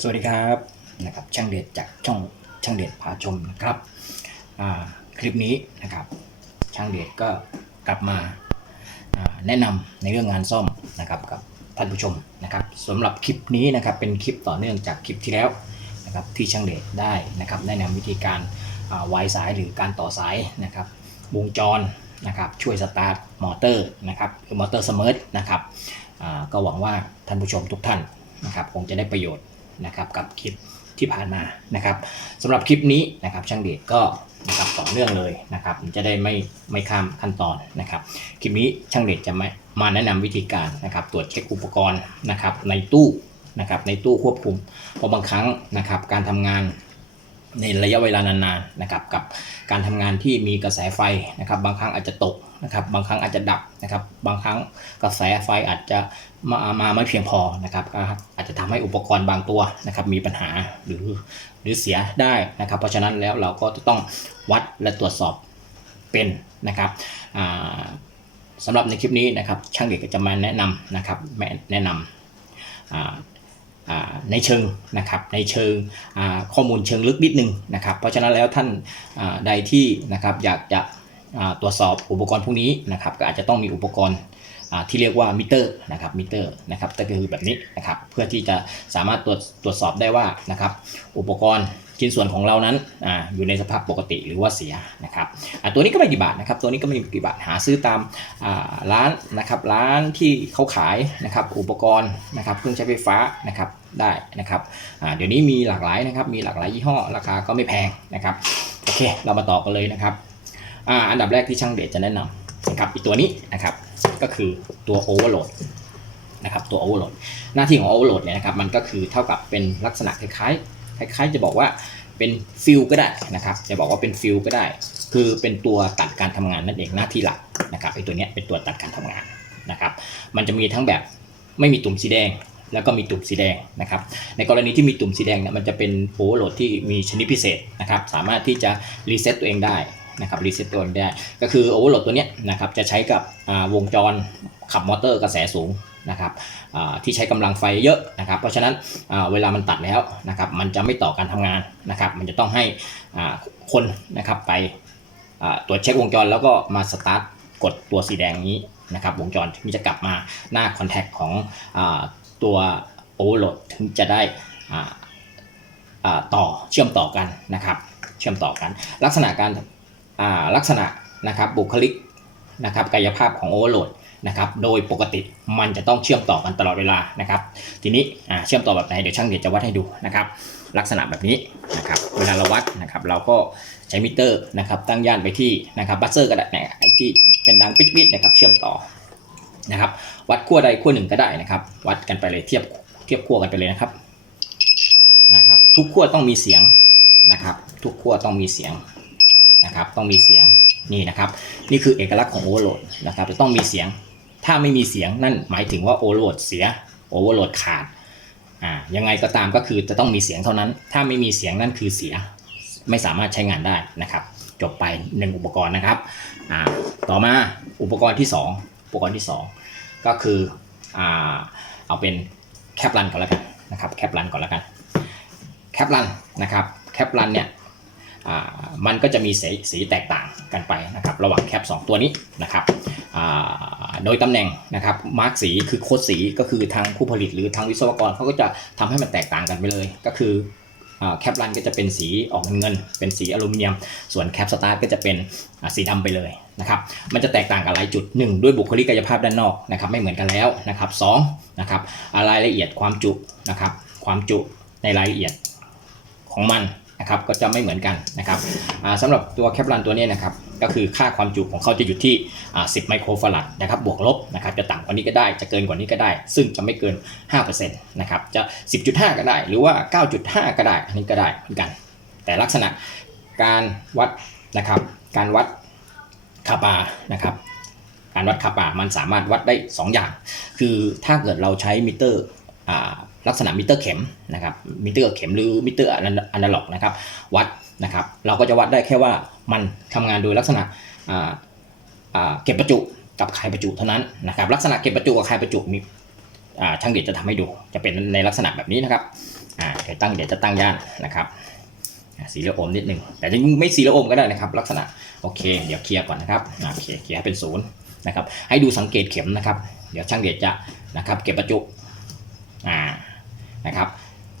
สวัสดีครับนะครับช่างเด็ดจากช่องช่างเด็ดพาชมนะครับคลิปนี้นะครับช่างเด็ดก็กลับมาแนะนำในเรื่องงานซ่อมนะครับกับท่านผู้ชมนะครับสำหรับคลิปนี้นะครับเป็นคลิปต่อเนื่องจากคลิปที่แล้วนะครับที่ช่างเด็ดได้นะครับแนะนำวิธีการวายสายหรือการต่อสายนะครับวงจรนะครับช่วยสตาร์ทมอเตอร์นะครับหรือมอเตอร์สมิร์ทนะครับก็หวังว่าท่านผู้ชมทุกท่านนะครับคงจะได้ประโยชน์ นะครับกับคลิปที่ผ่านมานะครับสำหรับคลิปนี้นะครับช่างเดชก็นะครับต่อเนื่องเลยนะครับจะได้ไม่ไม่ข้ามขั้นตอนนะครับ คลิปนี้ช่างเดชจะมามาแนะนำวิธีการนะครับ ตรวจเช็คอุปกรณ์นะครับในตู้นะครับในตู้ควบคุมเพราะบางครั้งนะครับการทำงานในระยะเวลานานๆนะครับกับการทำงานที่มีกระแสไฟนะครับบางครั้งอาจจะตก นะครับบางครั้งอาจจะดับนะครับ บางครั้งกระแสไฟอาจจะมามาไม่เพียงพอนะครับ อาจจะทำให้อุปกรณ์บางตัวนะครับ มีปัญหาหรือหรือเสียได้นะครับ เพราะฉะนั้นแล้วเราก็จะต้องวัดและตรวจสอบเป็นนะครับสำหรับในคลิปนี้นะครับ ช่างเด็กก็จะมาแนะนำนะครับแนะนำในเชิงนะครับในเชิงข้อมูลเชิงลึกนิดนึงนะครับ เพราะฉะนั้นแล้วท่านใดที่นะครับอยากจะ ตรวจสอบอุปกรณ์พวกนี้นะครับก็อาจจะต้องมีอุปกรณ์ที่เรียกว่ามิเตอร์นะครับมิเตอร์นะครับก็คือแบบนี้นะครับเพื่อที่จะสามารถตรวจตรวจสอบได้ว่านะครับอุปกรณ์ชิ้นส่วนของเรานั้นออยู่ในสภาพปกติหรือว่าเสียนะครับตัวนี้ก็ไม่กี่บาทนะครับตัวนี้ก็ไม่กี่บาทหาซื้อตามาร้านนะครับร้านที่เขาขายนะครับอุปกรณ์นะครับเครื่องใช้ไฟฟ้านะครับได้นะครับเดี๋ยวนี้มีหลากหลายนะครับมีหลากหลายยี่ห้อราคาก็ไม่แพงนะครับโอเคเรามาต่อกันเลยนะครับ อันดับแรกที่ช่างเดชจะแนะนำนะครับอีกตัวนี้นะครับก็คือตัวโอเวอร์โหลดนะครับตัวโอเวอร์โหลดหน้าที่ของโอเวอร์โหลดเนี่ยนะครับมันก็คือเท่ากับเป็นลักษณะคล้ายๆคล้ายๆ จะบอกว่าเป็นฟิลก็ได้นะครับจะบอกว่าเป็นฟิลก็ได้ คือเป็นตัวตัดการทำงานนั่นเองหน้าที่หลักนะครับไอตัวนี้เป็นตัวตัดการทำงานนะครับมันจะมีทั้งแบบไม่มีตุ่มสีแดงแล้วก็มีตุ่มสีแดงนะครับ ในกรณีที่มีตุ่มสีแดงเนี่ยมันจะเป็นโอเวอร์โหลดที่มีชนิดพิเศษนะครับ สามารถที่จะรีเซ็ตตัวเองได้ นะครับรีเซ็ตตัวเองได้ ก็คือโอเวอร์โหลดตัวเนี้ยนะครับจะใช้กับวงจรขับมอเตอร์กระแสสูงนะครับที่ใช้กำลังไฟเยอะนะครับ เพราะฉะนั้นเวลามันตัดแล้วนะครับมันจะไม่ต่อการทำงานนะครับ มันจะต้องให้คนนะครับไปตรวจเช็ควงจรแล้วก็มาสตาร์ทกดตัวสีแดงนี้นะครับวงจรถึงจะกลับมาหน้าคอนแทคของอตัวโอเวอร์โหลดถึงจะได้ต่อเชื่อมต่อกันนะครับ เชื่อมต่อกันลักษณะการ ลักษณะนะครับบุคลิกนะครับกายภาพของโอเวอร์โหลดนะครับโดยปกติมันจะต้องเชื่อมต่อกันตลอดเวลานะครับ ทีนี้เชื่อมต่อแบบไหนเดี๋ยวช่างเดี๋ยวจะวัดให้ดูนะครับลักษณะแบบนี้นะครับเวลาเราวัดนะครับเราก็ใช้มิเตอร์นะครับตั้งย่านไปที่นะครับบัสเซอร์ก็ได้นะไอที่เป็นดังปิ๊ดๆนะครับเชื่อมต่อนะครับวัดขั้วใดขั้วหนึ่งก็ได้นะครับ วัดกันไปเลยเทียบเทียบขั้วกันไปเลยนะครับนะครับ ทุกขั้วต้องมีเสียงนะครับ ทุกขั้วต้องมีเสียง นะครับต้องมีเสียงนี่นะครับ นี่คือเอกลักษณ์ของโอเวอร์โหลดนะครับจะต้องมีเสียงถ้าไม่มีเสียงนั่นหมายถึงว่าโอเวอร์โหลดเสียโอเวอร์โหลดขาดอ่ายังไงก็ตามก็คือจะต้องมีเสียงเท่านั้น ถ้าไม่มีเสียงนั่นคือเสียไม่สามารถใช้งานได้นะครับ จบไปหนึ่งอุปกรณ์นะครับอ่าต่อมาอุปกรณ์ที่สองอุปกรณ์ที่สองก็คืออ่าเอาเป็นแคปรันก่อนแล้วกันนะครับแคปรันก่อนแล้วกันแคปรันนะครับแคปรันเนี่ย มันก็จะมีสีสีแตกต่างกันไปนะครับระหว่างแคป 2 ตัวนี้นะครับโดยตำแหน่งนะครับมาร์กสีคือโคดสีก็คือทางผู้ผลิตหรือทางวิศวกรเขาก็จะทำให้มันแตกต่างกันไปเลย ก็คือแคปรันก็จะเป็นสีออกเงิน เป็นสีอลูมิเนียม ส่วนแคปสตาร์ก็จะเป็นสีดำไปเลยนะครับ มันจะแตกต่างกันหลายจุด 1 ด้วยบุคลิกกายภาพด้านนอกนะครับไม่เหมือนกันแล้วนะครับสองนะครับรายละเอียดความจุนะครับความจุในรายละเอียดของมัน นะครับก็จะไม่เหมือนกันนะครับสำหรับตัวแคปรันตัวนี้นะครับก็คือค่าความจุของเขาจะอยู่ที่ 10 ไมโครฟาราดนะครับบวกลบนะครับจะต่ำกว่านี้ก็ได้จะเกินกว่านี้ก็ได้ ซึ่งจะไม่เกิน 5%นะครับจะ 10.5 ก็ได้ หรือว่า 9.5 ก็ได้อันนี้ก็ได้เหมือนกัน แต่ลักษณะการวัดนะครับการวัดคาปานะครับการวัดคาปามันสามารถวัดได้ 2 อย่าง คือถ้าเกิดเราใช้มิเตอร์อ่า ลักษณะมิเตอร์เข็มนะครับมิเตอร์เข็มหรือมิเตอร์อนาล็อกนะครับวัดนะครับเราก็จะวัดได้แค่ว่ามันทำงานโดยลักษณะเก็บประจุกับคายประจุเท่านั้นนะครับลักษณะเก็บประจุกับคายประจุมีช่างเด็ดจะทำให้ดู จะเป็นในลักษณะแบบนี้นะครับเดี๋ยวตั้งเดี๋ยวจะตั้งย่านนะครับสีเหลืองอมนิดนึงแต่จะไม่สีเหลืองอมก็ได้นะครับ ลักษณะโอเค เดี๋ยวเคลียร์ก่อนนะครับโอเคเคลียร์เป็นศูนย์นะครับให้ดูสังเกตเข็มนะครับ เดี๋ยวช่างเดชจะนะครับเก็บประจุอ่า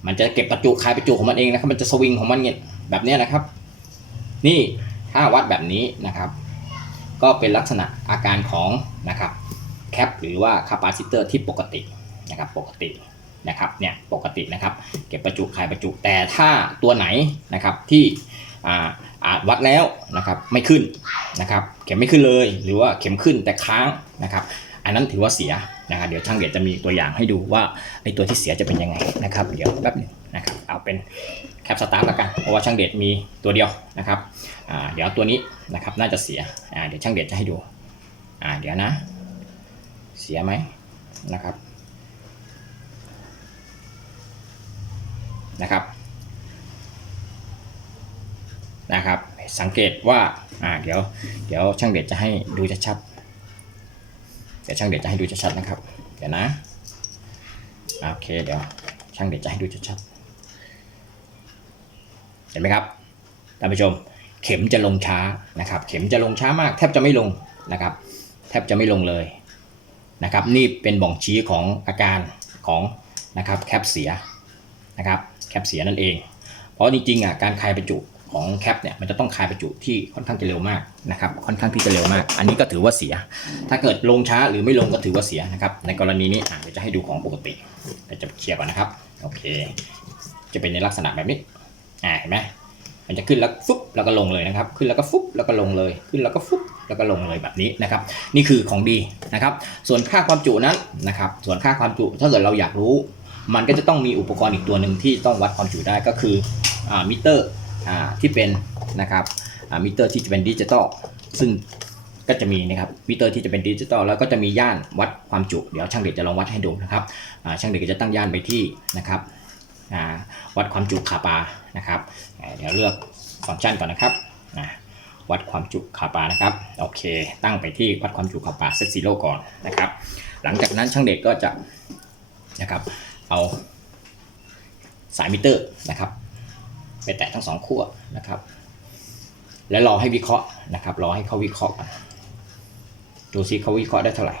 มันจะเก็บประจุคลายประจุของมันเองนะครับ มันจะสวิงของมันเนี่ยแบบนี้นะครับ นี่ถ้าวัดแบบนี้นะครับ ก็เป็นลักษณะอาการของนะครับแคปหรือว่าคาปาซิเตอร์ที่ปกตินะครับปกตินะครับเนี่ยปกตินะครับ เก็บประจุคลายประจุแต่ถ้าตัวไหนนะครับที่อ่าอาจวัดแล้วนะครับไม่ขึ้นนะครับ เข็มไม่ขึ้นเลยหรือว่าเข็มขึ้นแต่ค้างนะครับ อันนั้นถือว่าเสีย นะครับเดี๋ยวช่างเดียจะมีตัวอย่างให้ดูว่าไอตัวที่เสียจะเป็นยังไงนะครับ เดี๋ยวแป๊บหนึงนะครับเอาเป็นแคปสตาร์ทละกันเพราะว่าช่างเดชมีตัวเดียวนะครับเดี๋ยวตัวนี้นะครับน่าจะเสียเดี๋ยวช่างเดชจะให้ดูเดี๋ยวนะ เสียไหมนะครับนะครับนะครับ สังเกตว่าอ่าเดี๋ยวเดี๋ยวช่างเดชจะให้ดูชัดๆ เดี๋ยวช่างเด็ดจะให้ดูชัดๆนะครับ เดี๋ยวนะโอเคเดี๋ยวช่างเด็ดจะให้ดูชัดๆเห็นไหมครับท่านผู้ชมเข็มจะลงช้านะครับ เข็มจะลงช้ามาก แทบจะไม่ลงนะครับ แทบจะไม่ลงเลยนะครับ นี่เป็นบ่งชี้ของอาการของนะครับแคปเสียนะครับแคปเสียนั่นเอง เพราะจริงๆอะการคลายประจุ ของแคปเนี่ยมันจะต้องคายประจุที่ค่อนข้างจะเร็วมากนะครับค่อนข้างที่จะเร็วมาก อันนี้ก็ถือว่าเสีย ถ้าเกิดลงช้าหรือไม่ลงก็ถือว่าเสียนะครับในกรณีนี้เดี๋ยวจะให้ดูของปกติเดี๋ยวจะเคลียร์ก่อนนะครับโอเค จะเป็นในลักษณะแบบนี้อ่าเห็นไหมมันจะขึ้นแล้วฟุบแล้วก็ลงเลยนะครับ ขึ้นแล้วก็ฟุบแล้วก็ลงเลย ขึ้นแล้วก็ฟุบแล้วก็ลงเลยแบบนี้นะครับ นี่คือของดีนะครับ ส่วนค่าความจุนั้นนะครับ ส่วนค่าความจุถ้าเกิดเราอยากรู้ มันก็จะต้องมีอุปกรณ์อีกตัวหนึ่งที่ต้องวัดความจุได้ก็คืออมิเตอร์ ที่เป็นนะครับมิเตอร์ที่จะเป็นดิจิตอลซึ่งก็จะมีนะครับมิเตอร์ที่จะเป็นดิจิตอลแล้วก็จะมีย่านวัดความจุ เดี๋ยวช่างเด็กจะลองวัดให้ดูนะครับช่างเด็กจะตั้งย่านไปที่นะครับวัดความจุคาปานะครับเดี๋ยวเลือกฟังก์ชันก่อนนะครับวัดความจุคาปานะครับโอเค ตั้งไปที่วัดความจุคาปาเซตซีโร่ก่อนนะครับ หลังจากนั้นช่างเด็กก็จะนะครับเอาสายมิเตอร์นะครับ ไปแตะทั้งสองขั้วนะครับ แล้วรอให้วิเคราะห์นะครับรอให้เขาวิเคราะห์ก่อนดูซิเขาวิเคราะห์ได้เท่าไหร่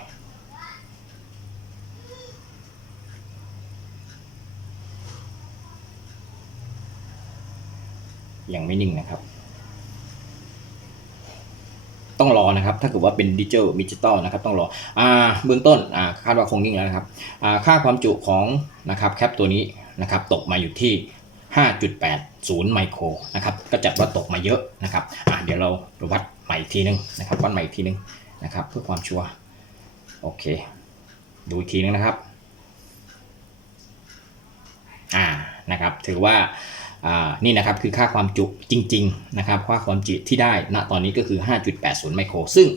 ยังไม่นิ่งนะครับ ต้องรอนะครับ ถ้าเกิดว่าเป็นดิจิทัลดิจิตอลนะครับ ต้องรออ่าเบื้องต้นอ่าคาดว่าคงนิ่งแล้วนะครับอ่าค่าความจุของนะครับแคปตัวนี้นะครับ ตกมาอยู่ที่ 5.80 ไมโครนะครับก็จัดว่าตกมาเยอะนะครับอ่เดี๋ยวเราวัดใหม่อีกทีนึงนะครับวัดใหม่อีกทีนึงนะครับเพื่อความชัวร์โอเค ดูอีกทีนึงนะครับอ่านะครับถือว่าอ่านี่นะครับคือค่าความจุจริงๆนะครับค่าความจุที่ได้ณตอนนี้ก็คือ 5.80 ไมโคร ซึ่ง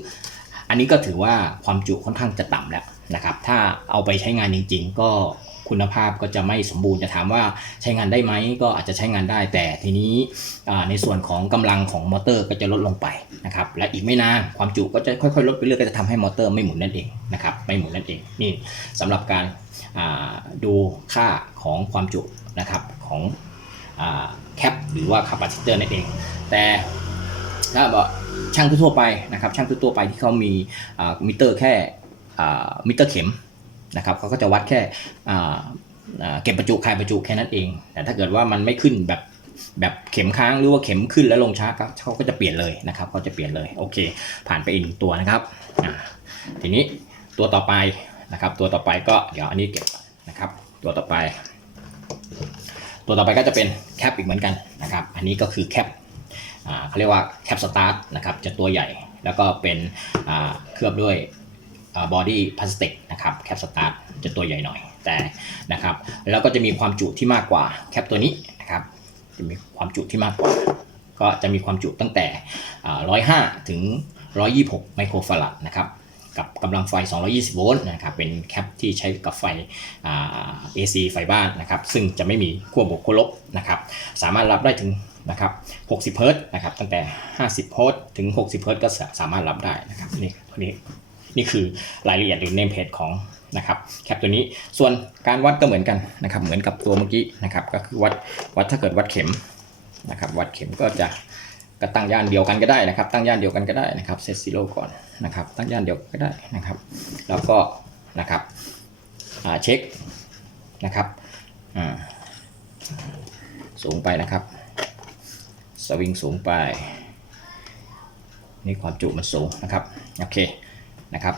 อันนี้ก็ถือว่าความจุค่อนข้างจะต่ำแล้วนะครับถ้าเอาไปใช้งานจริง ๆ ก็ คุณภาพก็จะไม่สมบูรณ์จะถามว่าใช้งานได้ไหมก็อาจจะใช้งานได้ แต่ทีนี้ในส่วนของกำลังของมอเตอร์ก็จะลดลงไปนะครับและอีกไม่นานความจุก็จะค่อยๆ ลดไปเรื่อยก็จะทำให้มอเตอร์ไม่หมุนนั่นเองนะครับไม่หมุนนั่นเองนี่สำหรับการดูค่าของความจุนะครับของแคปหรือว่าคาปาซิเตอร์นั่นเอง แต่ถ้าบอกช่างทั่วไปนะครับช่างทั่วไปที่เขามีมิเตอร์แค่มิเตอร์เข็ม นะครับเขาก็จะวัดแค่เก็บประจุคายประจุแค่นั้นเอง แต่ถ้าเกิดว่ามันไม่ขึ้นแบบแบบเข็มค้างหรือว่าเข็มขึ้นแล้วลงช้าก็เขาก็จะเปลี่ยนเลยนะครับเขาจะเปลี่ยนเลยโอเค ผ่านไปอีกหนึ่งตัวนะครับทีนี้ตัวต่อไปนะครับ ตัวต่อไปก็เดี๋ยวอันนี้เก็บนะครับ ตัวต่อไป ตัวต่อไปก็จะเป็นแคปอีกเหมือนกันนะครับ อันนี้ก็คือแคปเขาเรียกว่าแคปสตาร์ทนะครับจะตัวใหญ่แล้วก็เป็นเคลือบด้วย บอดี้พลาสติกนะครับแคปสตาร์ทจะตัวใหญ่หน่อยแต่นะครับแล้วก็จะมีความจุที่มากกว่าแคปตัวนี้นะครับจะมีความจุที่มากกว่า ก็จะมีความจุตั้งแต่ร้อยห้า105 ถึง 126 ไมโครฟาราดนะครับกับกำลังไฟ 220 โวลต์นะครับเป็นแคปที่ใช้กับไฟอ่า AC ไฟบ้านนะครับซึ่งจะไม่มีขั้วบวกขั้วลบนะครับสามารถรับได้ถึงนะครับ60 เฮิร์ตนะครับตั้งแต่ 50 เฮิรตซ์ถึง 60 เฮิร์ตก็สามารถรับได้นะครับนี่นี่ นี่คือรายละเอียดหรือเนมเพจของนะครับแคปตัวนี้ส่วนการวัดก็เหมือนกันนะครับ เหมือนกับตัวเมื่อกี้นะครับ ก็คือวัดวัดถ้าเกิดวัดเข็มนะครับ วัดเข็มก็จะก็ตั้งย่านเดียวกันก็ได้นะครับ ตั้งย่านเดียวกันก็ได้นะครับเซตซีโร่ก่อนนะครับ ตั้งย่านเดียวก็ได้นะครับ แล้วก็นะครับเช็คนะครับอ่าสูงไปนะครับ สวิงสูงไป นี่ความจุมันสูงนะครับ โอเค นะครับ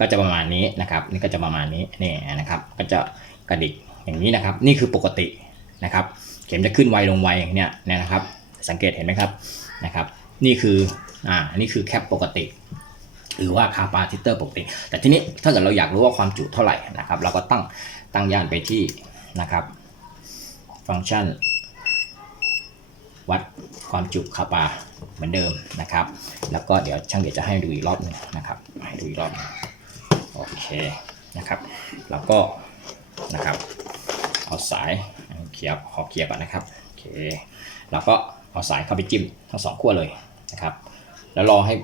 ก็จะประมาณนี้นะครับนี่ก็จะประมาณนี้นี่นะครับ ก็จะกระดิกอย่างนี้นะครับ นี่คือปกตินะครับ เข็มจะขึ้นไวลงไวอย่างเนี้ยนะครับ สังเกตเห็นไหมครับนะครับ นี่คืออ่านี่คือแคปปกติ หรือว่าคาปาซิเตอร์ปกติ แต่ทีนี้ถ้าเกิดเราอยากรู้ว่าความจุเท่าไหร่นะครับ เราก็ตั้งตั้งย่านไปที่นะครับ ฟังก์ชัน วัดความจุคาปาเหมือนเดิมนะครับ แล้วก็เดี๋ยวช่างเดี๋ยวจะให้ดูอีกรอบหนึงนะครับ ให้ดูอีกรอบหนึ่งโอเคนะครับ แล้วก็นะครับ เอาสายเคลียร์ขอเคลียร์ก่อนะครับโอเคแล้วก็เอาสายเข้าไปจิ้มทั้งสองขั้วเลยนะครับ แล้วรอให้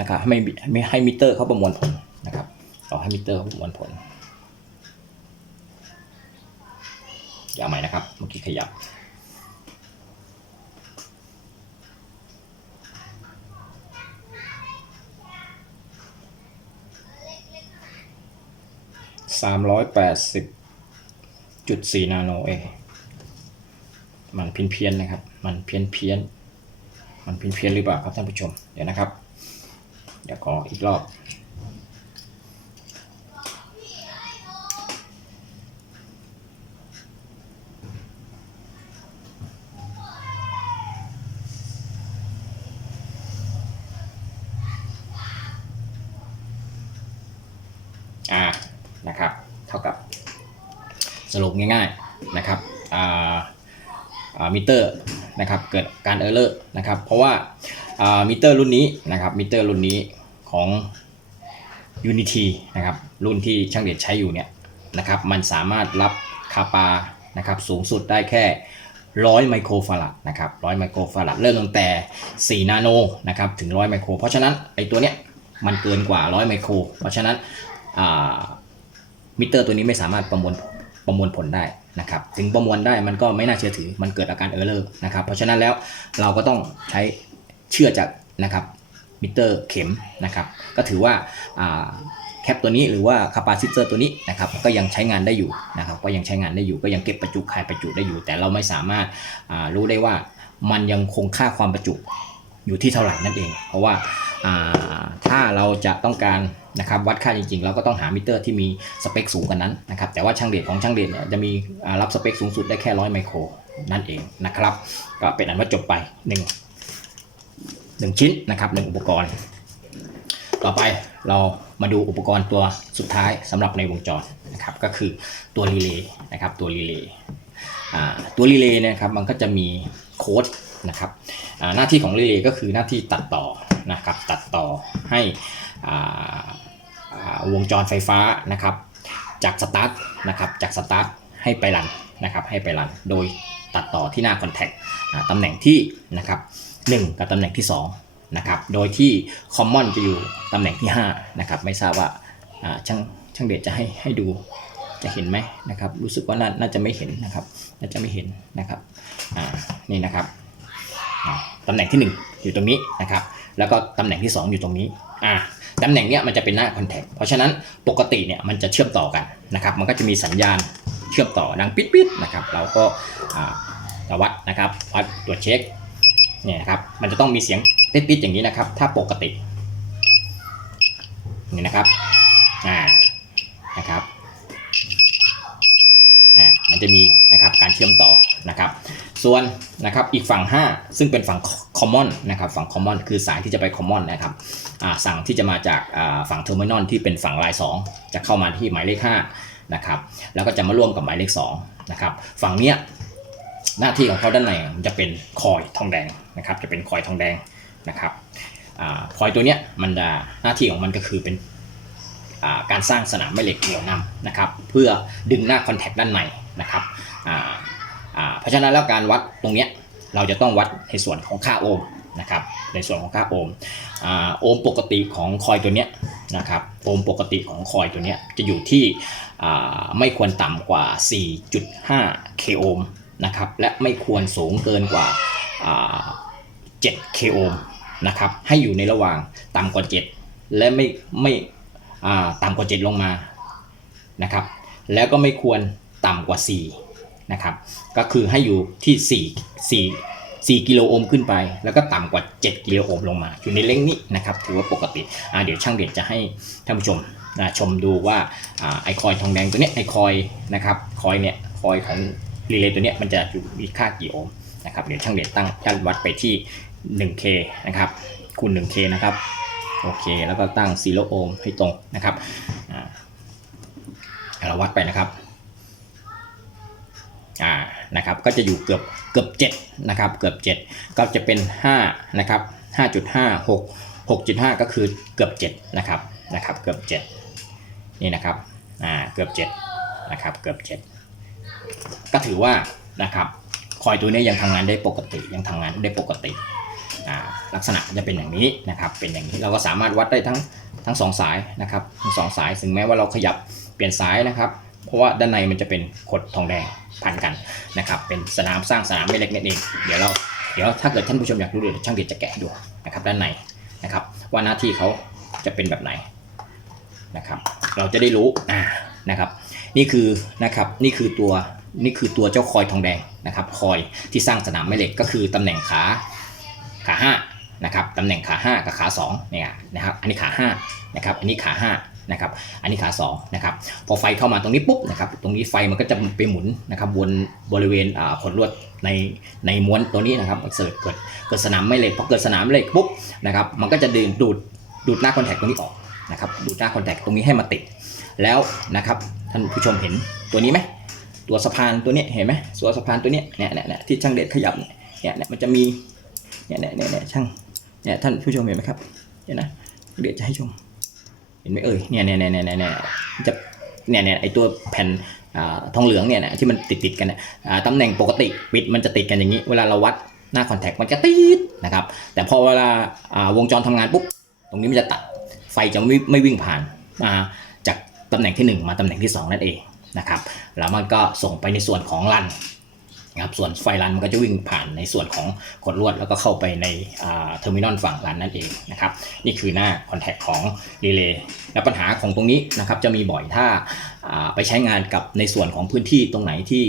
นะครับไม่ไม่ให้มิเตอร์เขาประมวลผลนะครับรอให้มิเตอร์เขาประมวลผลอย่าใหม่นะครับเมื่อกี้ขยับ สามร้อยแปดสิบจุดสี่นาโนเองมันเพี้ยนเพี้ยนนะครับ มันเพี้ยนเพี้ยน มันเพี้ยนเพี้ยนหรือเปล่าครับท่านผู้ชม เดี๋ยวนะครับ เดี๋ยวขออีกรอบ อ่า นะครับ เท่ากับส รุปง่ายๆนะครับมิเตอร์นะครับเกิดการเออร์เลอร์นะครับเพราะว่ามิเตอร์รุ่นนี้นะครับมิเตอร์รุ่นนี้ของ Unity นะครับรุ่นที่ช่างเด็ดใช้อยู่เนี่ยนะครับมันสามารถรับคาปานะครับสูงสุดได้แค่100ไมโครฟาราดนะครับ100ไมโครฟาราดเริ่มตั้งแต่ 4 นาโนนะครับถึง100ไมโครเพราะฉะนั้นไอตัวเนี้ยมันเกินกว่า100ไมโครเพราะฉะนั้นมิเตอร์ตัวนี้ไม่สามารถประมวล ประมวลผลได้นะครับถึงประมวลได้มันก็ไม่น่าเชื่อถือมันเกิดอาการเออร์เลอร์นะครับเพราะฉะนั้นแล้วเราก็ต้องใช้เชื่อจากนะครับมิเตอร์เข็มนะครับก็ถือว่าแคปตัวนี้หรือว่าคาปาซิเตอร์ตัวนี้นะครับก็ยังใช้งานได้อยู่นะครับก็ยังใช้งานได้อยู่ก็ยังเก็บประจุคายประจุได้อยู่ แต่เราไม่สามารถารู้ได้ว่ามันยังคงค่าความประจุอยู่ที่เท่าไหร่นั่นเอง เพราะว่า ถ้าเราจะต้องการนะครับวัดค่าจริงๆ เราก็ต้องหามิเตอร์ที่มีสเปคสูงกว่านั้นนะครับแต่ว่าช่างเดชของช่างเดชเนี่ยจะมีรับสเปคสูงสุดได้แค่ร้อยไมโครนั่นเองนะครับก็เป็นอันว่าจบไปหนึ่งหนึ่งชิ้นนะครับหนึ่งอุปกรณ์ ต่อไปเรามาดูอุปกรณ์ตัวสุดท้ายสำหรับในวงจรนะครับก็คือตัวรีเลย์นะครับตัวรีเลย์อ่าตัวรีเลย์นะครับมันก็จะมีโค้ดนะครับหน้าที่ของรีเลย์ก็คือหน้าที่ตัดต่อ นะครับตัดต่อให้วงจรไฟฟ้านะครับจากสตาร์ทนะครับจากสตาร์ทให้ไปรันนะครับให้ไปรันโดยตัดต่อที่หน้าคอนแทคตำแหน่งที่นะครับ1กับตำแหน่งที่2นะครับโดยที่ Common จะอยู่ตำแหน่งที่5นะครับไม่ทราบว่าช่างช่างเดชจะให้ให้ดูจะเห็นไหมนะครับรู้สึกว่าน่านาจะไม่เห็นนะครับน่าจะไม่เห็นนะครับนี่นะครับตำแหน่งที่ 1 อยู่ตรงนี้นะครับ แล้วก็ตำแหน่งที่ 2 อยู่ตรงนี้อ่าตำแหน่งเนี้ยมันจะเป็นหน้าคอนแทคเพราะฉะนั้นปกติเนี่ยมันจะเชื่อมต่อกันนะครับ มันก็จะมีสัญญาณเชื่อมต่อดังปิดปิดๆนะครับ เราก็อ่าจะวัดนะครับวัดตรวจเช็คเนี่ยนะครับมันจะต้องมีเสียงติดๆอย่างนี้นะครับ ถ้าปกตินี่นะครับอ่านะครับ จะมีนะครับการเชื่อมต่อนะครับส่วนนะครับอีกฝั่ง 5 ซึ่งเป็นฝั่ง common นะครับฝั่ง common คือสายที่จะไป common นะครับสั่งที่จะมาจากฝั่ง terminal ที่เป็นฝั่งลาย 2 จะเข้ามาที่หมายเลข5นะครับแล้วก็จะมาร่วมกับหมายเลข2นะครับฝั่งเนี้ยหน้าที่ของเขาด้านในมันจะเป็นคอยทองแดงนะครับจะเป็นคอยทองแดงนะครับอคอยตัวเนี้ยมันจะหน้าที่ของมันก็คือเป็นการสร้างสนามแม่เหล็กเหนี่ยวนำนะครับเพื่อดึงหน้าคอนแทคด้านใน นะครับเพราะฉะนั้นแล้วการวัดตรงเนี้ยเราจะต้องวัดในส่วนของค่าโอห์มนะครับในส่วนของค่าโอห์มโอห์มปกติของคอยตัวเนี้ยนะครับโอห์มปกติของคอยตัวเนี้ยจะอยู่ที่ไม่ควรต่ำกว่า 4.5 k โอห์มนะครับและไม่ควรสูงเกินกว่า7 k โอห์มนะครับให้อยู่ในระหว่างต่ำกว่า 7 และไม่ไม่ต่ำกว่า 7 ลงมานะครับแล้วก็ไม่ควร ต่ำกว่า 4 นะครับ ก็คือให้อยู่ที่ 4 4 4 กิโลโอห์มขึ้นไป แล้วก็ต่ำกว่า 7 กิโลโอห์มลงมา อยู่ในเลงนี้นะครับ ถือว่าปกติอ่าเดี๋ยวช่างเด็ดจะให้ท่านผู้ชมนะชมดูว่าอไอคอยทองแดงตัวเนี้ยไอคอยนะครับ คอยเนี่ย คอยของรีเลย์ตัวเนี้ยมันจะอยู่มีค่ากี่โอห์มนะครับ เดี๋ยวช่างเด็ดตั้งตั้งวัดไปที่ 1K นะครับ คูณ 1K นะครับ โอเค แล้วก็ตั้ง0โอห์มให้ตรงนะครับอ่าเราวัดไปนะครับ อ่านะครับก็จะอยู่เกือบเกือบ7นะครับเกือบ 7 ก็จะเป็น5นะครับ5.5 6 6.5 ก็คือเกือบ7นะครับนะครับเกือบ 7 นี่นะครับอ่าเกือบ7นะครับเกือบ 7 ก็ถือว่านะครับคอยตัวนี้ยังทำงานได้ปกติยังทำงานได้ปกติอ่าลักษณะจะเป็นอย่างนี้นะครับเป็นอย่างนี้เราก็สามารถวัดได้ทั้งทั้งสองสายนะครับทั้งสองสายถึงแม้ว่าเราขยับเปลี่ยนสายนะครับ เพราะว่าด้านในมันจะเป็นขดทองแดงพันกันนะครับ เป็นสนามสร้างสนามไม่เล็กนั่นเอง เดี๋ยวเราเดี๋ยวถ้าเกิดท่านผู้ชมอยากรู้เดี๋ยวช่างเด็ดจะแกะดูนะครับด้านในนะครับ ว่าหน้าที่เขาจะเป็นแบบไหนนะครับ เราจะได้รู้นะครับ นี่คือนะครับนี่คือตัวนี่คือตัวเจ้าคอยทองแดงนะครับ คอยที่สร้างสนามแม่เหล็กก็คือตำแหน่งขาขาห้านะครับตำแหน่งขาห้ากับขาสองเนี่ยนะครับอันนี้ขาห้านะครับอันนี้ขาห้า นะครับอันนี้ขาสองนะครับพอไฟเข้ามาตรงนี้ปุ๊บนะครับตรงนี้ไฟมันก็จะไปหมุนนะครับวนบริเวณขดลวดในในม้วนตัวนี้นะครับเกิดเกิดเกิดสนามไม่เหล็กพอเกิดสนามไม่เหล็กปุ๊บนะครับมันก็จะดึงดูดดูดหน้าคอนแทคตรงนี้ออกนะครับดูดหน้าคอนแทคตรงนี้ให้มาติดแล้วนะครับท่านผู้ชมเห็นตัวนี้ไหมตัวสะพานตัวนี้เห็นไหมตัวสะพานตัวนี้เนี่ยเนี่ยเนี่ยที่ช่างเด็ดขยับเนี่ยเนี่ยมันจะมีเนี่ยเนี่ยเนี่ยเนี่ยช่างเนี่ยท่านผู้ชมเห็นไหมครับเห็นนะเดี๋ยวจะให้ชม เห็นไหมเอ่ยเนี่ยเนี่ยเนี่ยเนี่ยเนี่ยจะเนี่ยเนี่ยไอตัวแผ่นอทองเหลืองเนี่ยนะที่มันติดติดกันเนี่ยตำแหน่งปกติปิดมันจะติดกันอย่างนี้ เวลาเราวัดหน้าคอนแทคมันจะติดนะครับแต่พอเวลาวงจรทำงานปุ๊บตรงนี้มันจะตัดไฟจะไม่ไม่วิ่งผ่านมาจากตำแหน่งที่ 1 มาตำแหน่งที่ 2 นั่นเองนะครับแล้วมันก็ส่งไปในส่วนของรัน นะครับส่วนไฟรันมันก็จะวิ่งผ่านในส่วนของกดลวดแล้วก็เข้าไปในเทอร์มินอลฝั่งรันนั่นเองนะครับนี่คือหน้าคอนแทคของรีเลย์และปัญหาของตรงนี้นะครับจะมีบ่อยถ้าาไปใช้งานกับในส่วนของพื้นที่ตรงไหนที่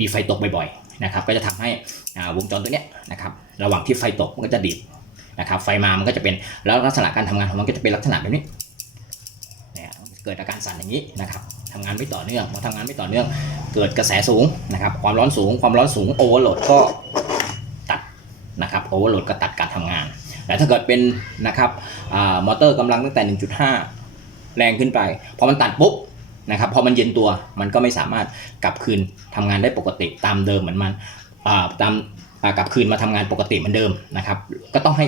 มีไฟตกบ่อยๆนะครับก็จะทำให้วงจรตัวเนี้ยนะครับระหว่างที่ไฟตกมันก็จะดิบนะครับไฟมามันก็จะเป็นแล้วลักษณะการทำงานของมันก็จะเป็นลักษณะแบบนี้เนี่ยเกิดอาการสั่นอย่างนี้นะครับ ทำงานไม่ต่อเนื่องพอทำงานไม่ต่อเนื่อง เกิดกระแสสูงนะครับความร้อนสูง ความร้อนสูงโอเวอร์โหลดก็ตัดนะครับโอเวอร์โหลดก็ตัดการทำงานแต่ถ้าเกิดเป็นนะครับอมอเตอร์กำลังตั้งแต่ 1.5 แรงขึ้นไป พอมันตัดปุ๊บนะครับพอมันเย็นตัวมันก็ไม่สามารถกลับคืนทำงานได้ปกติตามเดิมเหมือนมันตามกลับคืนมาทำงานปกติเหมือนเดิมนะครับ ก็ต้องให้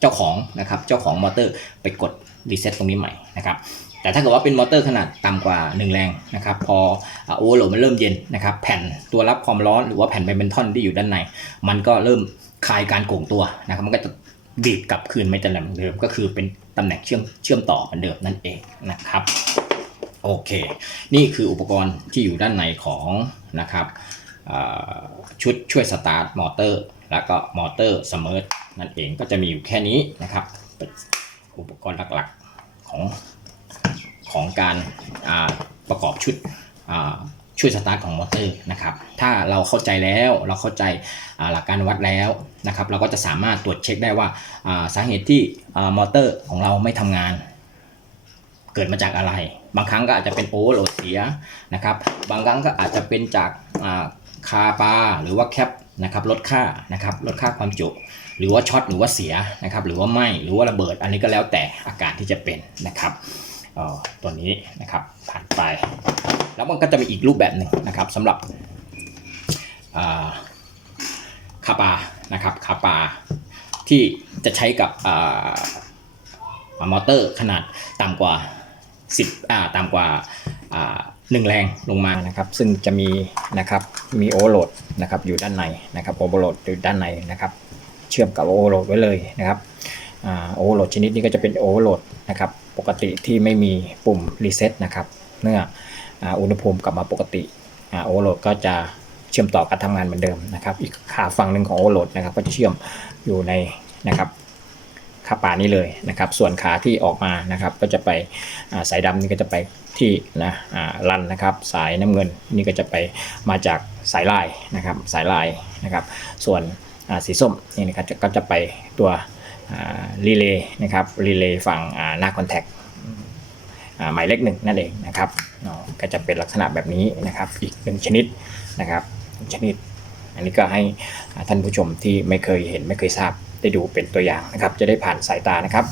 เจ้าของนะครับเจ้าของมอเตอร์ไปกดรีเซ็ตตรงนี้ใหม่นะครับ แต่ถ้าเกิดว่าเป็นมอเตอร์ขนาดต่ำกว่า 1 แรงนะครับพอโอเวอร์โหลดมันเริ่มเย็นนะครับแผ่นตัวรับความร้อนหรือว่าแผ่นไบเบนทอนที่อยู่ด้านใน มันก็เริ่มคลายการโก่งตัวนะครับมันก็จะดีดกลับคืนไม่ตำแหน่งเดิมก็คือเป็นตำแหน่งเชื่อมเชื่อมต่อเหมือนเดิมนั่นเองนะครับโอเค นี่คืออุปกรณ์ที่อยู่ด้านในของนะครับชุดช่วยสตาร์ทมอเตอร์ แล้วก็มอเตอร์สมอร์นั่นเองก็จะมีอยู่แค่นี้นะครับเป็นอุปกรณ์หลักๆของ ของการประกอบชุดช่วยสตาร์ทของมอเตอร์นะครับ ถ้าเราเข้าใจแล้วเราเข้าใจหลักการวัดแล้วนะครับ เราก็จะสามารถตรวจเช็คได้ว่าสาเหตุที่มอเตอร์ของเราไม่ทำงาน เกิดมาจากอะไร บางครั้งก็อาจจะเป็นโอเวอร์โหลดเสียนะครับ บางครั้งก็อาจจะเป็นจากคาปาหรือว่าแคปนะครับลดค่านะครับลดค่าความจุ หรือว่าช็อตหรือว่าเสียนะครับ หรือว่าไหมหรือว่าระเบิด อันนี้ก็แล้วแต่อาการที่จะเป็นนะครับ ตัวนี้นะครับผ่านไป แล้วมันก็จะมีอีกรูปแบบหนึ่งนะครับสำหรับคาปานะครับคาปาที่จะใช้กับมอเตอร์ขนาดต่ำกว่า 10อ่าต่ำกว่าอ่าหนึ่งแรงลงมานะครับ ซึ่งจะมีนะครับมีโอเวอร์โหลดนะครับอยู่ด้านในนะครับโอเวอร์โหลดอยู่ด้านในนะครับเชื่อมกับโอเวอร์โหลดไว้เลยนะครับโอเวอร์โหลดชนิดนี้ก็จะเป็นโอเวอร์โหลดนะครับ ปกติที่ไม่มีปุ่มรีเซ็ตนะครับ เมื่ออุณหภูมิกลับมาปกติโอเวอร์โหลดก็จะเชื่อมต่อการทำงานเหมือนเดิมนะครับ อีกขาฝั่งหนึ่งของโอเวอร์โหลดนะครับ ก็จะเชื่อมอยู่ในนะครับขาป่านี้เลยนะครับ ส่วนขาที่ออกมานะครับ ก็จะไปสายดำนี่ก็จะไปที่นะอ่าลันนะครับ สายน้ำเงินนี่ก็จะไปมาจากสายลายนะครับ สายลายนะครับ ส่วนสีส้มนี่นะครับก็จะไปตัว รีเลย์นะครับรีเลย์ฝั่งหน้าคอนแทคหมายเลขหนึ่งนั่นเองนะครับก็จะเป็นลักษณะแบบนี้นะครับ อีกหนึ่งชนิดนะครับหนึ่งชนิด อันนี้ก็ให้ท่านผู้ชมที่ไม่เคยเห็นไม่เคยทราบได้ดูเป็นตัวอย่างนะครับ จะได้ผ่านสายตานะครับ